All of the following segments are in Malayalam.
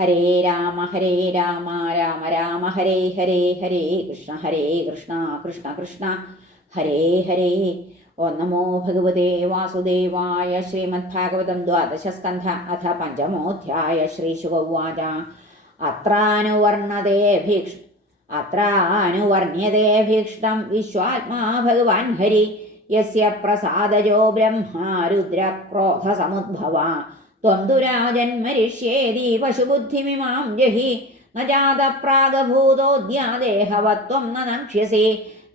ഹരേ രാമ രാമ രാമ ഹരേ ഹരേ ഹരേ കൃഷ്ണ കൃഷ്ണ കൃഷ്ണ ഹരേ ഹരേ. ഓം നമോ ഭഗവതേ വാസുദേവായ. ശ്രീമദ്ഭാഗവതം ദ്വാദശസ്കന്ധ അഥ പഞ്ചമോധ്യായ. ശ്രീശുക ഉവാച. അത്രാനുവർണ്യതേ ഭീക്ഷ്ണം വിശ്വാത്മാ ഭഗവാൻ ഹരി. യസ്യ പ്രസാദജോ ബ്രഹ്മാ രുദ്രക്രോധസമുദ്ഭവ. ത്വം തു രാജന്മരിഷ്യേതി പശുബുദ്ധിമിമാം ജഹി. ന ജാതപ്രാഗഭൂതോദ്യാദേഹവത്വം ന നക്ഷ്യസി.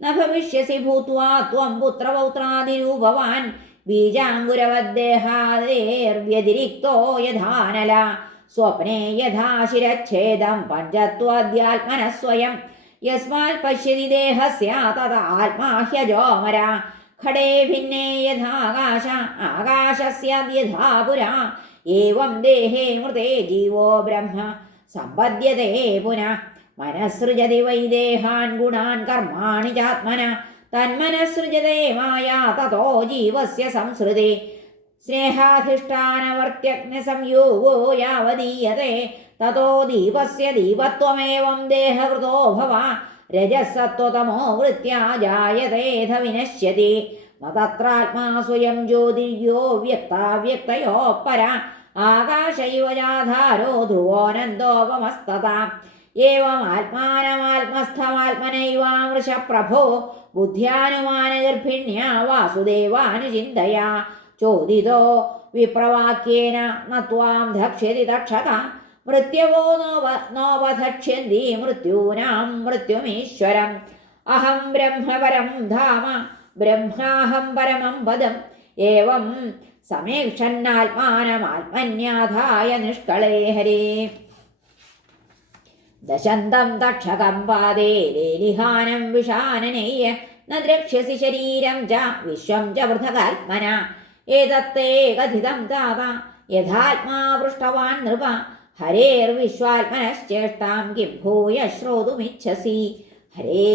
ന ഭവിഷ്യസി ഭൂത്വാ ത്വം പുത്രപൗത്രാദിരൂപവാൻ. ബീജാങ്കുരവദ്ദേഹാദേർവ്യതിരിക്തോ യഥാനല. സ്വപ്നേ യഥാ ശിരച്ഛേദം പഞ്ചത്വാദ്യാത്മനഃ സ്വയം. യസ്മാൽ പശ്യതി ദേഹസ്യ തഥാ ആത്മാ ഹ്യജോമര. ഖടേ ഭിന്നേ യഥാകാശ ആകാശസ്യാദ്യഥാ പുരാ. ഏവം ദേഹേ മൃതേ ജീവോ ബ്രഹ്മ സമ്പദ്യതേ പുനഃ. മനഃസൃജതി വൈ ദേഹാൻ ഗുണാൻ കർമാണി ചാത്മന. തന്മനഃസൃജതേ മായാ തതോ ജീവസ്യ സംസൃതി. സ്നേഹാധിഷ്ഠാനവർത്യഗ്നിസംയോഗോ യാവദീയതേ തതോ ദീപസ്യ ദീപത്വമേവം ദേഹകൃതോ ഭവ. രജസത്വതമോ വൃത്യാ ജായതേധ വിനശ്യതി. ന തത്രാത്മാ സ്വയം ജ്യോതിര്യോ വ്യക്താവ്യക്തയോ പര. ആകാശൈവ ജാധാരോ ധ്രുവോനന്ദോപമസ്തതാ. ഏവമാത്മാനമാത്മസ്ഥമാത്മനൈവാമൃഷ പ്രഭോ. ബുദ്ധ്യാനുമാനഗർഭിണ്യാ വാസുദേവാനുചിന്തയാ. ചോദിതോ വിപ്രവാക്യേന ന ത്വാം ധക്ഷ്യതി തക്ഷക. മൃത്യവോ നോപധക്ഷ്യന്തി മൃത്യൂനാം മൃത്യുമീശ്വരം. അഹം ബ്രഹ്മപരം ധാമ ബ്രഹ്മാഹം പരമം പദം. ഏവം സമീക്ഷന്നാത്മാനമാത്മന്യാധായ നിഷ്കളേ ഹരേ. ദശന്തം തക്ഷകം പാദേ ലേലിഹാനം വിഷാനനയ്യ. ന ദ്രക്ഷ്യസി ശരീരം ച വിശ്വം ച പൃഥഗാത്മന. ഏതത്തേ കഥിതം താത യഥാത്മാ പൃഷ്ടവാൻ നൃപ. ഹരേർവിശ്വാത്മനശ്ചേഷ്ടാം കിം ഭൂയ ശ്രോതുമിച്ഛസി. ഹരേ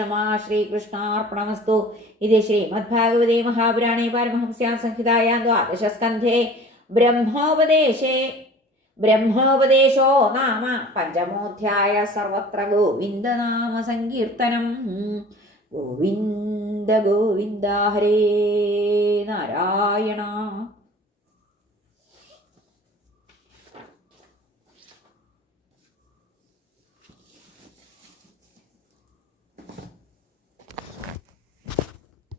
നമഃ. ശ്രീകൃഷ്ണാർപ്പണമസ്തു. ഇത് ശ്രീമദ്ഭാഗവതേ മഹാപുരാണേ പാരമഹംസ്യാം സംഹിതായാം ദ്വാദശസ്കന്ധേ ബ്രഹ്മോപദേശോ നാമ പഞ്ചമോധ്യായ. സർവത്ര ഗോവിന്ദനാമ സങ്കീർത്തനം. ഗോവിന്ദ ഗോവിന്ദ. ഹരേ നാരായണ.